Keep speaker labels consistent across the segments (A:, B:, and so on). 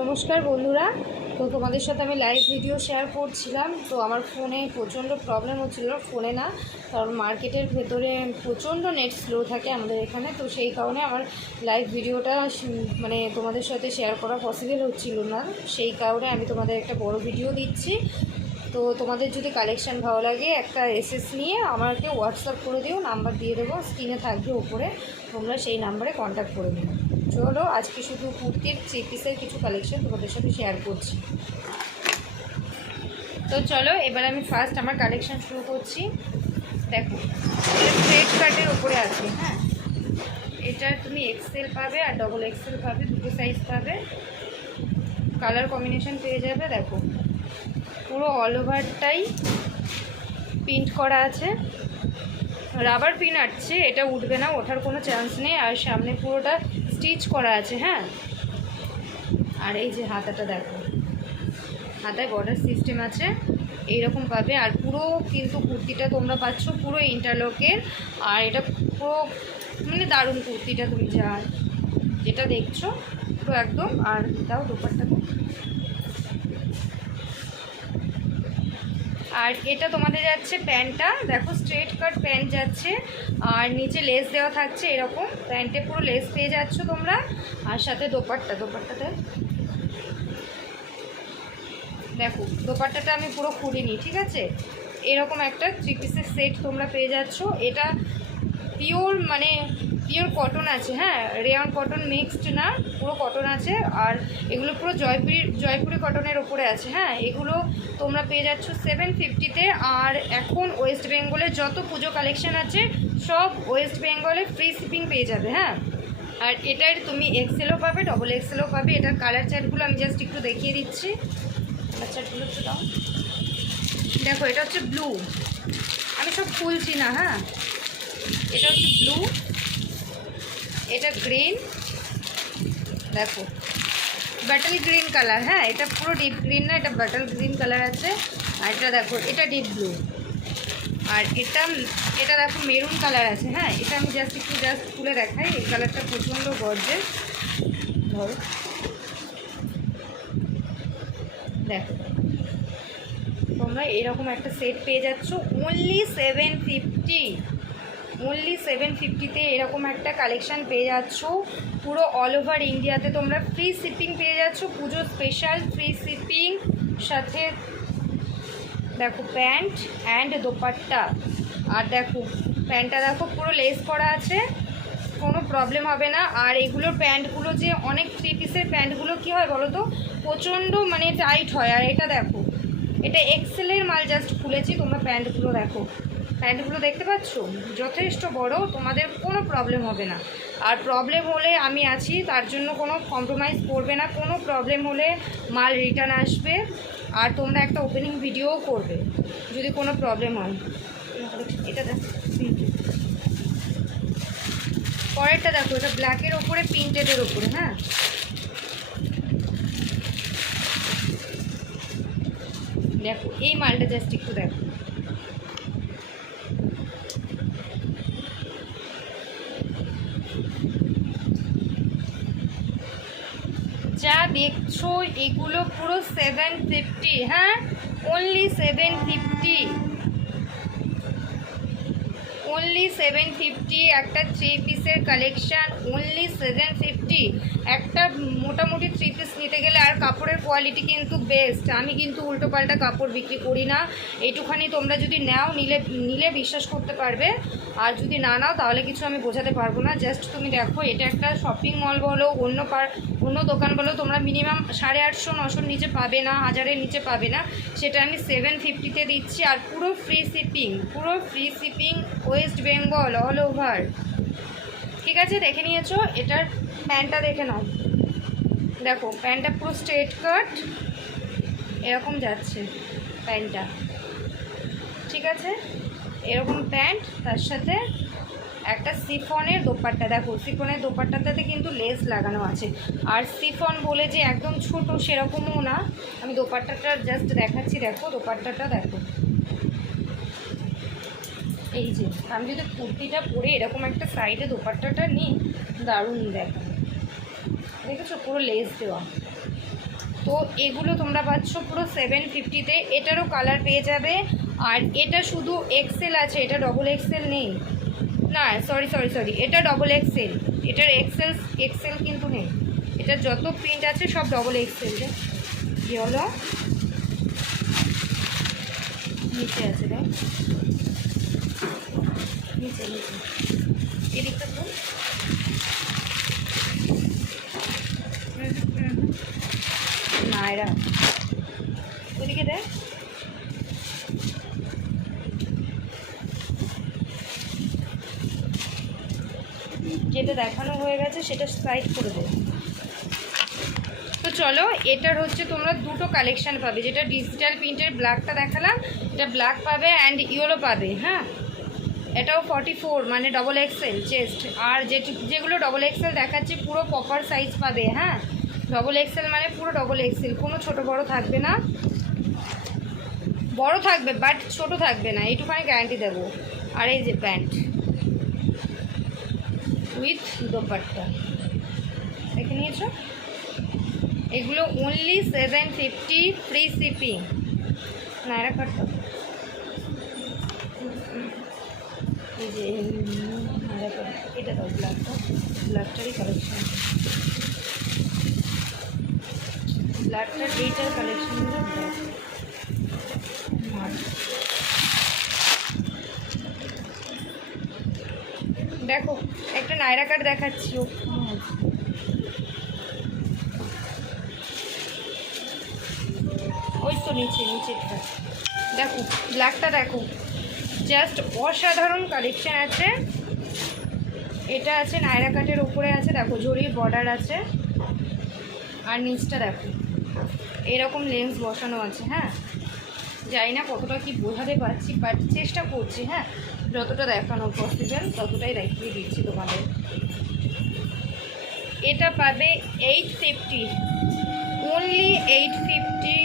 A: নমস্কার বন্ধুরা। তো তোমাদের সাথে আমি লাইভ ভিডিও শেয়ার করছিলাম। তো আমার ফোনে প্রচণ্ড প্রবলেম হচ্ছিল ফোনে না। কারণ মার্কেটের ভেতরে প্রচণ্ড নেট স্লো থাকে আমাদের এখানে। তো সেই কারণে আমার লাইভ ভিডিওটা মানে তোমাদের সাথে শেয়ার করা পসিবল হচ্ছিল না। সেই কারণে আমি তোমাদের একটা বড় ভিডিও দিচ্ছি। তো তোমাদের যদি কালেকশান ভালো লাগে, একটা এসএস নিয়ে আমাকে হোয়াটসঅ্যাপ করে দিও নাম্বার দিয়ে দেবো স্ক্রিনে থাকবে ওপরে তোমরা সেই নাম্বারে কন্ট্যাক্ট করে নিও। চলো, আজকে শুধু কুর্তির থ্রি পিসের কিছু কালেকশান তোমাদের সাথে শেয়ার করছি। তো চলো, এবার আমি ফার্স্ট আমার কালেকশান শুরু করছি। দেখো স্ট্রেট কাটের ওপরে আছে হ্যাঁ? এটা তুমি এক্সেল পাবে আর ডবল এক্সেল পাবে, দুটো সাইজ পাবে। কালার কম্বিনেশন পেয়ে যাবে, দেখো। পুরো অল ওভারটাই প্রিন্ট করা আছে। রাবার পিন আটছে, এটা উঠবে না, ওঠার কোনো চান্স নেই। আর সামনে পুরোটা স্টিচ করা আছে হ্যাঁ? আর এই যে হাতাটা দেখো। হাতায় বর্ডার সিস্টেম আছে, এইরকম পাবে। আর পুরো কিন্তু কুর্তিটা তোমরা পাচ্ছ পুরো ইন্টারলকের আর এটা পুরো মানে দারুণ কুর্তিটা তুমি যা যেটা দেখছ, পুরো একদম। আর দাও দোপারটাকে আর এটা তোমাদের যাচ্ছে প্যান্টটা। দেখো স্ট্রেট কাট প্যান্ট যাচ্ছে। আর নিচে লেস দেওয়া থাকছে এরকম। প্যান্টে পুরো লেস পেয়ে যাচ্ছ তোমরা। আর সাথে দোপাট্টা, দোপাট্টাতে। দেখো, দোপাট্টাটা আমি পুরো খুলিনি, ঠিক আছে? এরকম একটা থ্রি পিসের সেট তোমরা পেয়ে যাচ্ছ। এটা পিওর মানে পিওর কটন আছে হ্যাঁ? রেয়ন কটন মিক্সড না, পুরো কটন আছে। আর এগুলো পুরো জয়পুরি জয়পুরি কটনের ওপরে আছে হ্যাঁ? এগুলো তোমরা পেয়ে যাচ্ছ সেভেন ফিফটিতে আর এখন ওয়েস্ট বেঙ্গলে যত পুজো কালেকশন আছে, সব ওয়েস্ট বেঙ্গলে ফ্রি শিপিং পেয়ে যাবে হ্যাঁ? আর এটার তুমি এক্সেলও পাবে ডবল এক্সেলও পাবে। এটার কালার চার্টগুলো আমি জাস্ট একটু দেখিয়ে দিচ্ছি। কালার চার্টগুলো একটু দাও। দেখো, এটা হচ্ছে ব্লু আমি সব খুলছি না হ্যাঁ? এটা হচ্ছে ব্লু, এটা গ্রিন, দেখো, বাটল গ্রিন কালার হ্যাঁ এটা পুরো ডিপ গ্রিন না, এটা বাটল গ্রিন কালার আছে, আর এটা দেখো, এটা ডিপ ব্লু, আর এটা এটা দেখো মেরুন কালার আছে হ্যাঁ এটা আমি জাস্ট একটু জাস্ট খুলে দেখাই, এই কালারটা প্রচণ্ড গর্জেস ধরো, দেখো, তোমরা এরকম একটা সেট পেয়ে যাচ্ছ only seven fifty only seven ফিফটিতে এরকম একটা কালেকশান পেয়ে যাচ্ছ। পুরো অল ওভার ইন্ডিয়াতে তোমরা ফ্রি শিপিং পেয়ে যাচ্ছ। পুজো স্পেশাল ফ্রি শিপিং সাথে দেখো প্যান্ট অ্যান্ড দোপাট্টা। আর দেখো প্যান্টটা দেখো, পুরো লেস করা আছে। কোনো প্রবলেম হবে না। আর এগুলোর প্যান্টগুলো যে অনেক থ্রি পিসের প্যান্টগুলো কী হয় বলো তো? প্রচণ্ড মানে টাইট হয়। আর এটা দেখো, এটা এক্সেলের মাল জাস্ট খুলেছি। তোমরা প্যান্টগুলো দেখো। প্যান্টগুলো দেখতে পাচ্ছ? যথেষ্ট বড়, তোমাদের কোনো প্রবলেম হবে না। আর প্রবলেম হলে আমি আছি, তার জন্য কোনো কম্প্রোমাইজ করবে না, কোনো প্রবলেম হলে মাল রিটার্ন আসবে, আর তোমরা একটা ওপেনিং ভিডিও করবে, যদি কোনো প্রবলেম হয়। এটা দেখো পরেরটা দেখো, এটা ব্ল্যাকের ওপরে প্রিন্টেডের ওপরে হ্যাঁ? দেখো, এই মালটা জাস্ট একটু দেখো যা দেখছ এগুলো পুরো সেভেন ফিফটি হ্যাঁ? Only seven fifty only seven fifty একটা থ্রি পিসের কালেকশান অনলি সেভেন ফিফটি একটা মোটামুটি থ্রি পিস নিতে গেলে আর কাপড়ের কোয়ালিটি কিন্তু বেস্ট আমি কিন্তু উল্টোপাল্টা কাপড় বিক্রি করি না। এইটুখানি তোমরা যদি নাও, নিলে নিলে বিশ্বাস করতে পারবে। আর যদি না নাও, তাহলে কিছু আমি বোঝাতে পারব না। জাস্ট তুমি দেখো, এটা একটা শপিং মল বলো, অন্য পার অন্য দোকান বলো তোমরা মিনিমাম সাড়ে আটশো, নশোর নিচে পাবে না, হাজারের নিচে পাবে না। সেটা আমি সেভেন ফিফটিতে দিচ্ছি আর পুরো ফ্রি শিপিং পুরো free shipping West Bengal all over ঠিক আছে? দেখে নিয়েছো? এটার প্যান্টটা দেখে নাও। দেখো প্যান্টটা পুরো স্ট্রেট কাট এরকম যাচ্ছে প্যান্টটা ঠিক আছে? এরকম প্যান্ট তার সাথে একটা সিফনের দোপাট্টা, দেখো, সিফনের দোপাট্টাটাতে কিন্তু লেস লাগানো আছে। আর সিফন বলে যে একদম ছোট, সেরকমও না। আমি দোপাট্টাটা জাস্ট দেখাচ্ছি, দেখো, দোপাট্টাটা দেখো। এই যে, আমি যদি কুর্তিটা পরে এরকম একটা সাইডে দোপাট্টাটা নিই, দারুণ দেখা দেখেছ, পুরো লেস দেওয়া। তো এগুলো তোমরা পাচ্ছ পুরো সেভেন ফিফটিতে এটারও কালার পেয়ে যাবে। আর এটা শুধু এক্সেল আছে, এটা ডবল এক্সেল নেই। না সরি সরি সরি এটা ডবল এক্সেল এটার এক্সেল এক্সেল কিন্তু নেই। এটার যত প্রিন্ট আছে সব ডবল এক্সেল কী হলো? নিচে আছে রে নিচে নিচে। এদিকটা তো না, এরা ওদিকে দেখ যেটা দেখানো হয়ে গেছে সেটা সাইড করে দেবে। তো চলো, এটার হচ্ছে তোমরা দুটো কালেকশান পাবে, যেটা ডিজিটাল প্রিন্টের ব্ল্যাকটা দেখালাম, এটা ব্ল্যাক পাবে অ্যান্ড ইয়েলো পাবে হ্যাঁ? এটাও ফর্টি ফোর মানে ডবল এক্সেল চেস্ট আর যে যেগুলো ডবল এক্সেল দেখাচ্ছে, পুরো প্রপার সাইজ পাবে হ্যাঁ? ডবল এক্সেল মানে পুরো ডবল এক্সেল কোনো ছোট বড় থাকবে না। বড় থাকবে বাট ছোট থাকবে না, এইটুখানি গ্যারান্টি দেবো। আর এই যে প্যান্ট উইথ দোপাট্টা দেখে নিয়েছো? এগুলো only seven fifty free shipping Naira কাটটা এই যে নায়রা কাট এটা দাও ব্ল্যাকটা ব্ল্যাকটারই কালেকশন ব্ল্যাকটার এইটার কালেকশনগুলো দেখো নায়রা কাট দেখাচ্ছি। ওই তো নিচে, নিচেরটা। দেখো ব্ল্যাকটা দেখো। জাস্ট অসাধারণ কালেকশন আছে। এটা আছে নায়রা কাটের উপরে আছে, দেখো, জরির বর্ডার আছে। আর নিচটা দেখো, এরকম লেন্স বসানো আছে হ্যাঁ? জানি না কতটা কি বোঝাতে পারছি বাট চেষ্টা করছি হ্যাঁ? যতটা দেখানো পসিবল ততটাই দেখিয়ে দিচ্ছি তোমাদের। এটা পাবে eight fifty only eight fifty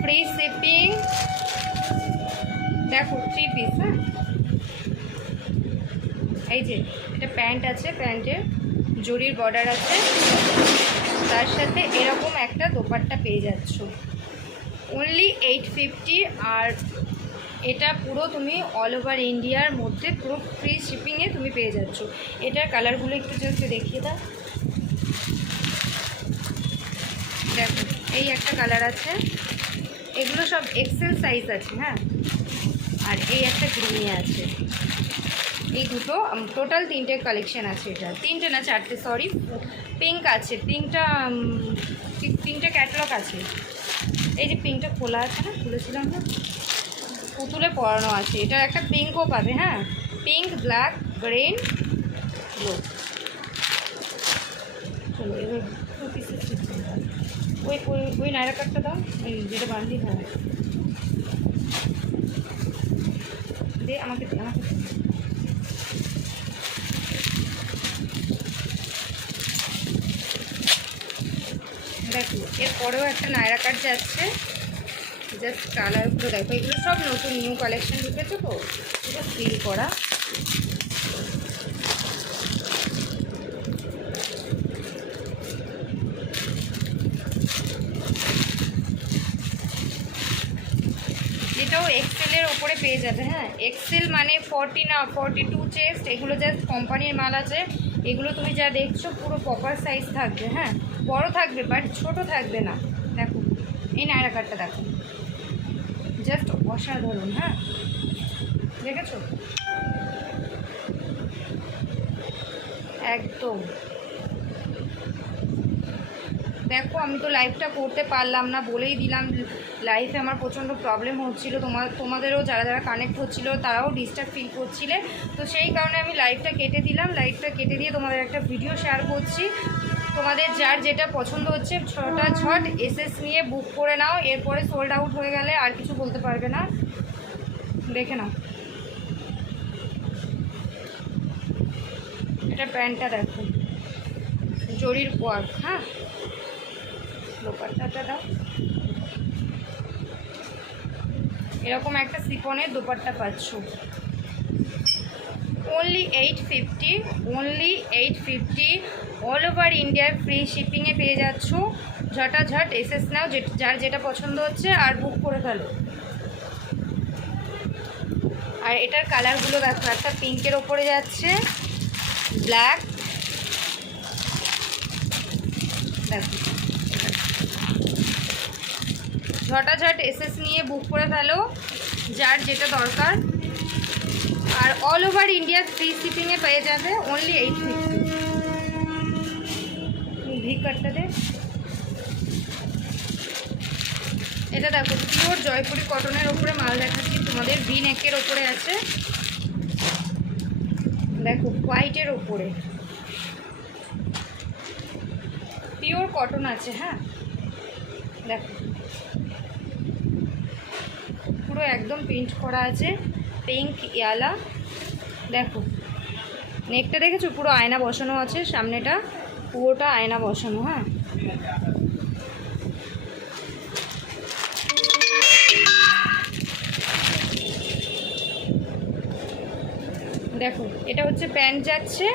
A: free shipping দেখো থ্রি পিস হ্যাঁ? এই যে, এটা প্যান্ট আছে প্যান্টের জরির বর্ডার আছে। তার সাথে এরকম একটা দোপাট্টা পেয়ে যাচ্ছ। অনলি এইট ফিফটি আর এটা পুরো তুমি অল ওভার ইন্ডিয়ার মধ্যে পুরো ফ্রি শিপিংয়ে তুমি পেয়ে যাচ্ছ। এটার কালারগুলো একটু জাস্ট দেখিয়ে দাও। দেখো, এই একটা কালার আছে। এগুলো সব এক্সেল সাইজ আছে হ্যাঁ? আর এই একটা গ্রিনে আছে। এই দুটো টোটাল তিনটে কালেকশান আছে এটা। তিনটে না, চারটে সরি পিঙ্ক আছে পিঙ্কটা তিনটে ক্যাটলগ আছে। এই যে পিঙ্কটা খোলা আছে না, খুলেছিলাম না? পুতুলে পরানো আছে। এটার একটা পিঙ্কও পাবে হ্যাঁ? পিঙ্ক ব্ল্যাক গ্রিন ব্লু এবার ওই ওই ওই নায়রা কাটটা দাও এই যেটা বান্ডি হ্যাঁ। দে আমাকে দে। আমাকে। দেখো, এরপরেও একটা নায়রা কাট যাচ্ছে। জাস্ট কালারগুলো দেখো, এগুলো সব নতুন নিউ কালেকশন ঢুকেছে তো, এটা ফিল করা। এটাও এক্সেলের ওপরে পেয়ে যাবে হ্যাঁ। এক্সেল মানে ফর্টি না ফর্টি টু চেস্ট এগুলো জাস্ট কোম্পানির মাল আছে। এগুলো তুমি যা দেখছ, পুরো প্রপার সাইজ থাকবে হ্যাঁ। বড় থাকবে বাট ছোট থাকবে না। দেখো, এই নায়রা কাটটা দেখো। জাস্ট অসাধারণ হ্যাঁ? দেখেছ? একদম। দেখো, আমি তো লাইভটা করতে পারলাম না, বলেই দিলাম। লাইফে আমার প্রচণ্ড প্রবলেম হচ্ছিল। তোমার, তোমাদেরও যারা যারা কানেক্ট হচ্ছিল, তারাও ডিস্টার্ব ফিল করছিলে। তো সেই কারণে আমি লাইভটা কেটে দিলাম। লাইভটা কেটে দিয়ে তোমাদের একটা ভিডিও শেয়ার করছি। তোমাদের যার যেটা পছন্দ হচ্ছে ছটা ছট এসএস নিয়ে বুক করে নাও, এরপরে সোল্ড আউট হয়ে গেলে আর কিছু বলতে পারবে না। দেখে নাও। এটা প্যান্টটা দেখো। জরির ওয়ার্ক হ্যাঁ? দোপাট্টাটা দাও। এরকম একটা সিফনের দোপাট্টা পাচ্ছ। Fifty only eight fifty all over ইন্ডিয়ায় ফ্রি শিপিংয়ে পেয়ে যাচ্ছ। ঝটাঝট এসএস নাও যার যেটা পছন্দ হচ্ছে, আর বুক করে ফেলো। আর এটার কালারগুলো দেখো, একটা পিঙ্কের ওপরে যাচ্ছে, ব্ল্যাক। দেখো। ঝটাঝট এসএস নিয়ে বুক করে ফেলো, যার যেটা দরকার। আর অল ওভার ইন্ডিয়া ফ্রি শিপিংয়ে পেয়ে যাবে অনলি এইট ফিফটি ভি দে এটা দেখো পিওর জয়পুরি কটনের ওপরে মাল দেখাচ্ছি, তোমাদের ভি নেকের ওপরে আছে। দেখো হোয়াইটের ওপরে। পিওর কটন আছে হ্যাঁ? দেখো। পুরো একদম প্রিন্ট করা আছে পিঙ্ক ইয়ালা দেখো নেকটা দেখেছ? পুরো আয়না বসানো আছে, সামনেটা। পুরোটা আয়না বসানো হ্যাঁ? দেখো, এটা হচ্ছে প্যান্ট যাচ্ছে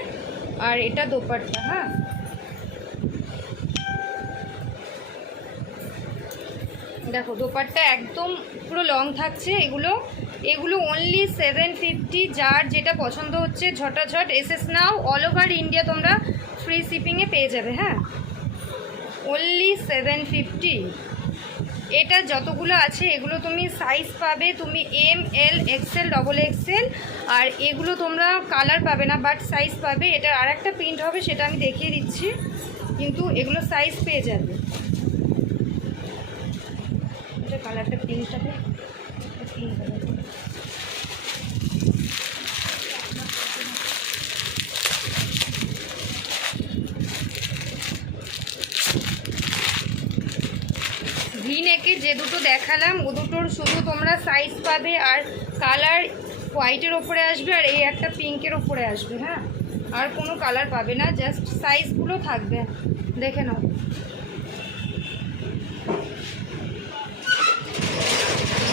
A: আর এটা দোপাট্টা হ্যাঁ? দেখো, দোপাট্টা একদম পুরো লং থাকছে, এগুলো এগুলো অনলি সেভেন ফিফটি যার যেটা পছন্দ হচ্ছে, ঝটাঝট এসএস নাও অল ওভার ইন্ডিয়া তোমরা ফ্রি শিপিংয়ে পেয়ে যাবে হ্যাঁ? অনলি সেভেন ফিফটি এটা যতগুলো আছে, এগুলো তুমি সাইজ পাবে, তুমি M L XL double XL আর এগুলো তোমরা কালার পাবে না বাট সাইজ পাবে। এটা আর একটা প্রিন্ট হবে, সেটা আমি দেখিয়ে দিচ্ছি। কিন্তু এগুলো সাইজ পেয়ে যাবে। এটা কালারটা পিঙ্ক হবে ভি নেকে যে দুটো দেখালাম, ও দুটোর শুধু তোমরা সাইজ পাবে আর কালার হোয়াইটের ওপরে আসবে আর এই একটা পিঙ্কের ওপরে আসবে হ্যাঁ? আর কোনো কালার পাবে না জাস্ট সাইজগুলো থাকবে। দেখে নাও।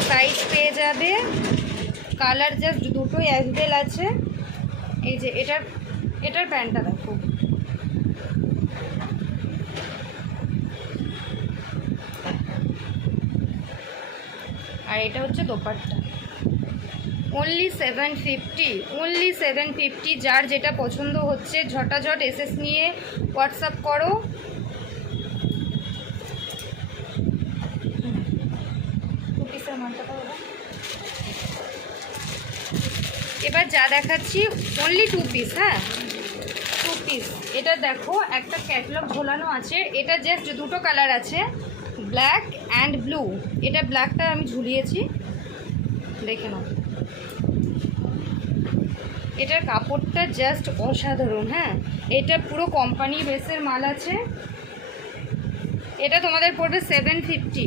A: সাইজ পেয়ে যাবে। কালার জাস্ট দুটোই অ্যাভেলেবল আছে। এই যে, এটার এটার প্যান্টটা দেখো। আর এটা হচ্ছে dupatta. Only seven fifty only seven fifty যার যেটা পছন্দ হচ্ছে ঝটাঝট এসএস নিয়ে হোয়াটসঅ্যাপ করো। এবার যা দেখাচ্ছি অনলি টু পিস হ্যাঁ? টু পিস এটা দেখো একটা ক্যাটলগ ঝোলানো আছে। এটা জাস্ট দুটো কালার আছে। Black and blue. এটা ব্ল্যাকটা আমি ঝুলিয়েছি। দেখে নাও। এটার কাপড়টা জাস্ট অসাধারণ হ্যাঁ? এটা পুরো কোম্পানি বেসের মাল আছে। এটা তোমাদের পড়বে সেভেন ফিফটি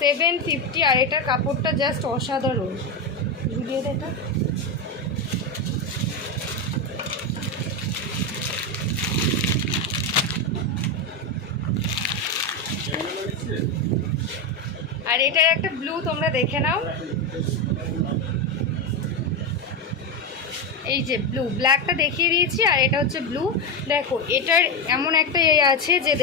A: সেভেন ফিফটি আর এটার কাপড়টা জাস্ট অসাধারণ। ঝুলিয়ে এটা। আর এটার একটা ব্লু তোমরা দেখে নাও। এই যে ব্লু ব্ল্যাকটা দেখিয়ে দিয়েছি আর এটা হচ্ছে ব্লু দেখো, এটার এমন একটা এ আছে যে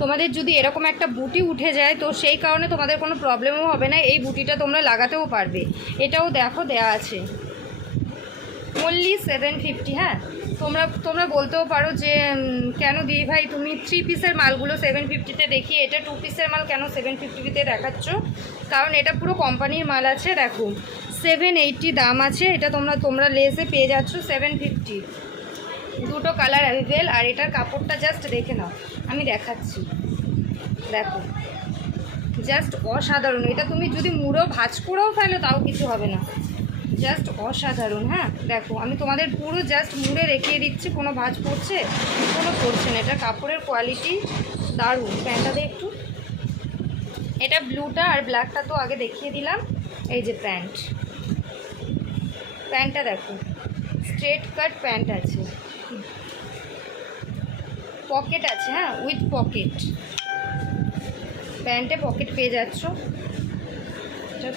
A: তোমাদের যদি এরকম একটা বুটি উঠে যায়, তো সেই কারণে তোমাদের কোনো প্রবলেমও হবে না, এই বুটিটা তোমরা লাগাতেও পারবে। এটাও দেখো, দেয়া আছে। অনলি সেভেন ফিফটি হ্যাঁ? তোমরা তোমরা বলতেও পারো যে কেন দিদি ভাই তুমি থ্রি পিসের মালগুলো সেভেন ফিফটিতে দেখি, এটা টু পিসের মাল কেন সেভেন ফিফটিতে দেখাচ্ছ? কারণ এটা পুরো কোম্পানির মাল আছে, দেখো। সেভেন এইটটি দাম আছে, এটা তোমরা তোমরা লেসে পেয়ে যাচ্ছ সেভেন ফিফটি দুটো কালার অ্যাভেলেবেল আর এটার কাপড়টা জাস্ট দেখে নাও, আমি দেখাচ্ছি। দেখো জাস্ট অসাধারণ। এটা তুমি যদি মুড়ো ভাজ করেও ফেলো, তাও কিছু হবে না। জাস্ট অসাধারণ হ্যাঁ? দেখো, আমি তোমাদের পুরো জাস্ট মুড়ে রেখে দিচ্ছি, কোনো ভাজ পড়ছে, কোনো পড়ছে না। এটা কাপড়ের কোয়ালিটি দারুণ। প্যান্টটা দিয়ে একটু। এটা ব্লুটা আর ব্ল্যাকটা তো আগে দেখিয়ে দিলাম। এই যে প্যান্ট। প্যান্টটা দেখো স্ট্রেট কাট প্যান্ট আছে। পকেট আছে হ্যাঁ? উইথ পকেট প্যান্টে পকেট পেয়ে যাচ্ছ। এটা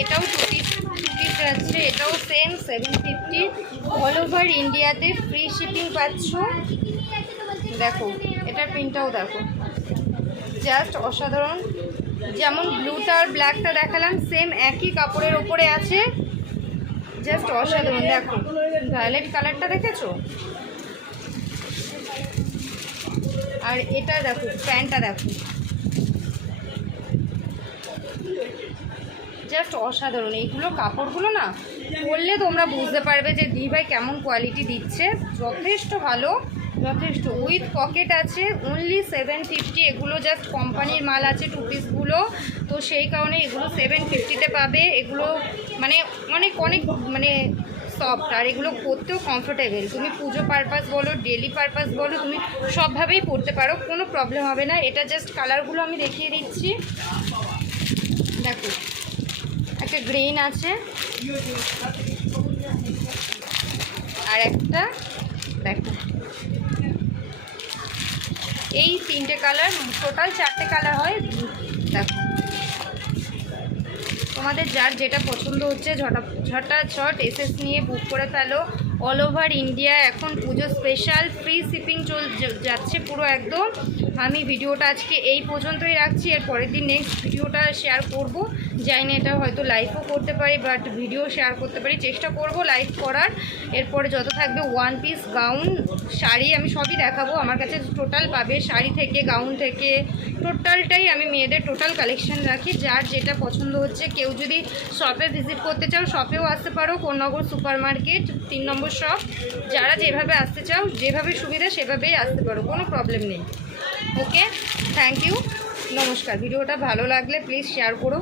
A: এটাও টু পিস টু পিস যাচ্ছে এটাও same seven fifty all over ইন্ডিয়াতে ফ্রি শিপিং পাচ্ছ। দেখো এটার প্রিন্টটাও দেখো। জাস্ট অসাধারণ। যেমন ব্লুটা আর ব্ল্যাকটা দেখালাম সেম একই কাপড়ের ওপরে আছে। জাস্ট অসাধারণ, দেখো। ভায়োলেট কালারটা দেখেছ? আর এটা দেখো, প্যান্টটা দেখো। জাস্ট অসাধারণ। এইগুলো কাপড়গুলো না, পরলে তোমরা বুঝতে পারবে যে দি ভাই কেমন কোয়ালিটি দিচ্ছে। যথেষ্ট ভালো, যথেষ্ট। উইথ পকেট আছে অনলি সেভেন ফিফটি এগুলো জাস্ট কোম্পানির মাল আছে টু পিসগুলো তো সেই কারণে এগুলো সেভেন ফিফটিতে পাবে। এগুলো মানে অনেক অনেক মানে সফট আর এগুলো পরতেও কমফোর্টেবল তুমি পুজো পারপাস বলো ডেলি পারপাস বলো, তুমি সবভাবেই পরতে পারো, কোনো প্রবলেম হবে না। এটা জাস্ট কালারগুলো আমি দেখিয়ে দিচ্ছি। দেখো একটা গ্রেন আছে। আর একটা, দেখো। এই তিনটে কালার টোটাল চারটে কালার হয়। দেখো। তোমাদের যার যেটা পছন্দ হচ্ছে, ঝটা ঝটা ছট এসএস নিয়ে বুক করে ফেলো। অল ওভার ইন্ডিয়া এখন পুজো স্পেশাল ফ্রি শিপিং চল যাচ্ছে পুরো একদম। আমি ভিডিওটা আজকে এই পর্যন্তই রাখছি, এর পরের দিন নেক্সট ভিডিওটা শেয়ার করব। যাই না এটা হয়তো লাইভও করতে পারি বাট ভিডিও শেয়ার করতে পারি। চেষ্টা করব লাইভ করার। এরপরে যত থাকবে ওয়ান পিস গাউন শাড়ি আমি সবই দেখাবো। আমার কাছে টোটাল পাবে শাড়ি থেকে গাউন থেকে। টোটালটাই আমি মেয়েদের টোটাল কালেকশন রাখি। যার যেটা পছন্দ হচ্ছে। কেউ যদি শপে ভিজিট করতে চাও শপেও আসতে পারো। কোন্নগর সুপার মার্কেট তিন নম্বর শপ যারা যেভাবে আসতে চাও, যেভাবে সুবিধা সেভাবেই আসতে পারো। কোনো প্রবলেম নেই। ওকে থ্যাংক ইউ নমস্কার ভিডিওটা ভালো লাগলে প্লিজ শেয়ার করো।